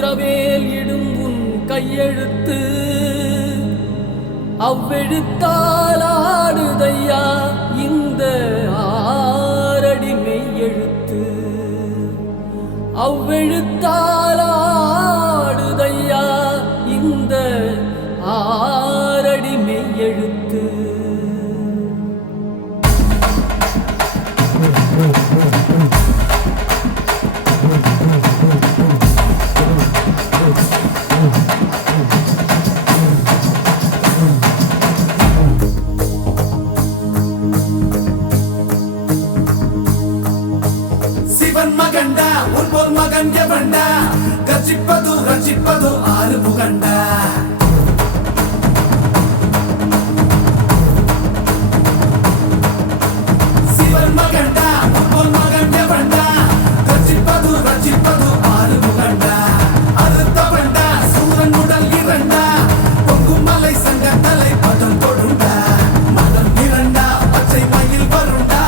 ருத்ரவேல் இடும் உன் கையெழுத்து அவ்வெழுத்தால் ஆடுதையா இந்த ஆரடி மெய்யெழுத்து அவ்வெழுத்தால் ஆடுதையா இந்த ஆரடி மெய்யெழுத்து சிவன் மகண்டா உன் போல் மகன் எவண்டா கர்ஜிப்பது ரட்சிப்பது ஆறு முகண்டா சிவன் மகண்டா உன் போல் மகன் எவண்டா கர்ஜிப்பது ரட்சிப்பது ஆறு முகண்டா அறுத்தவண்டா சூரன் உடல் இரண்டா பொங்கும் மலை சங்க தலை பதம் தொடுண்டா மனம் இரண்டா பச்சை மயில் வருண்டா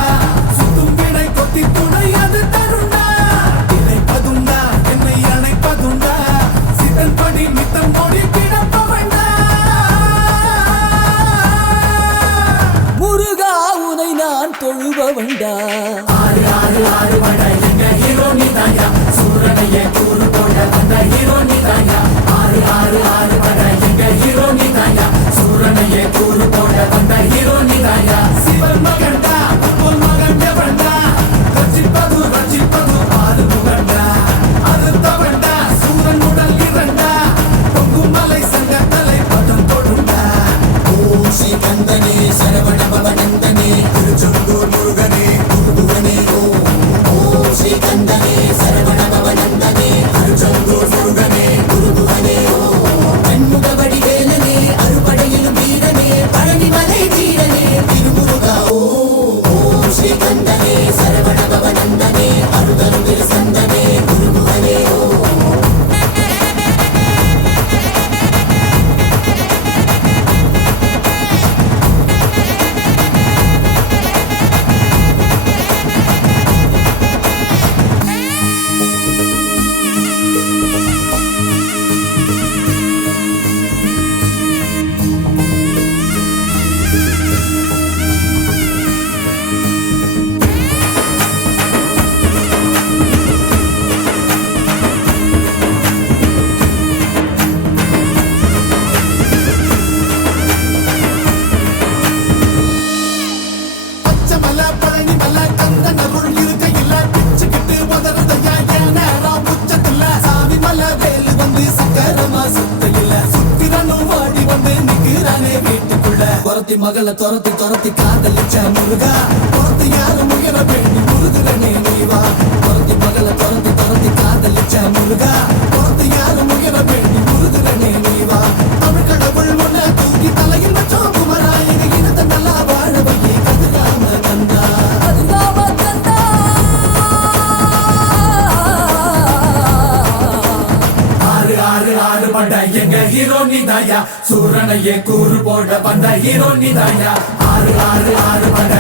சுத்தும் வினை கொத்தி துணை அது தருண்டா இணைப்பதுண்டா என்னை அணைப்பதுண்டா சிதன் படி மித்தம் மொழி கிடப்பவண்டா முருகா உனை நான் தொழுபவண்டா ஆறு ஆறு ஆறு வட எங்க ஹீரோ நீதாயா சூரனையே கூறு போட வந்த ஹீரோ நீதாயா ஆறு ஆறு ஆறு வட எங்க ஹீரோ நீதாயா சூரனையே கூறு போட வந்த ஹீரோ நீதாயா சிவன் மகண்டா உன் மகன் எவண்டா கர்ஜிப்பது ரட்சிப்பது ஆறு முகண்டா அறுத்தவண்டா சூரன் உடல் இரண்டா பொங்கும் மலை சங்க தலை பதம் தொடுண்டா ஓம் ஸ்ரீ கந்தனே சரவண பவநந்தனே திருச்செந்தூர் முருகனே குருகுகனே ஓம் ஸ்ரீ கந்தனே சரவண பவநந்தனே திருச்செந்தூர் முருகனே குருகுகனே கண்முகவடி வேலனே அறுபடையிலும் வீரனே பழனிமலை வீரனே திருமுருகா ஓம் ஸ்ரீ கந்தனே சரவண பவநந்தனே அருதருகில் சந்தனே குருகுகனே பச்சமல பழனி மல கந்தன் அருள் இருக்கையில பிச்சுக்கிட்டு உதறதையா ஏனரா உச்சத்துல சாமி மல வேலு வந்து சக்கரமா சுத்தையில சுத்திரனும் வாடி வந்து நிக்கிறானே வீட்டுக்குள்ள துரத்தி மகளை துரத்தி துரத்தி காதலிச்ச முருகா துரத்தி யாரும் முயல வேண்டி முருகனே நீவா துரத்தி மகளை துரத்தி துரத்தி காதலிச்ச முருகா துரத்தி யாரும் முயல வேண்டி முருகனே நீவா தமிழ் கடவுள் முன்ன தூக்கி தலையில் வச்சோம் குமரா எங்க இனத்தை நல்லா வாழ வையே கதிராம கந்தா அதுதாவா கந்தா ஆறு ஆறு ஆறு பண்ட எங்க ஹீரோ நீதாயா சூரனையே கூறு போட வந்த ஹீரோ நீதாயா ஆறு ஆறு ஆறு பண்ட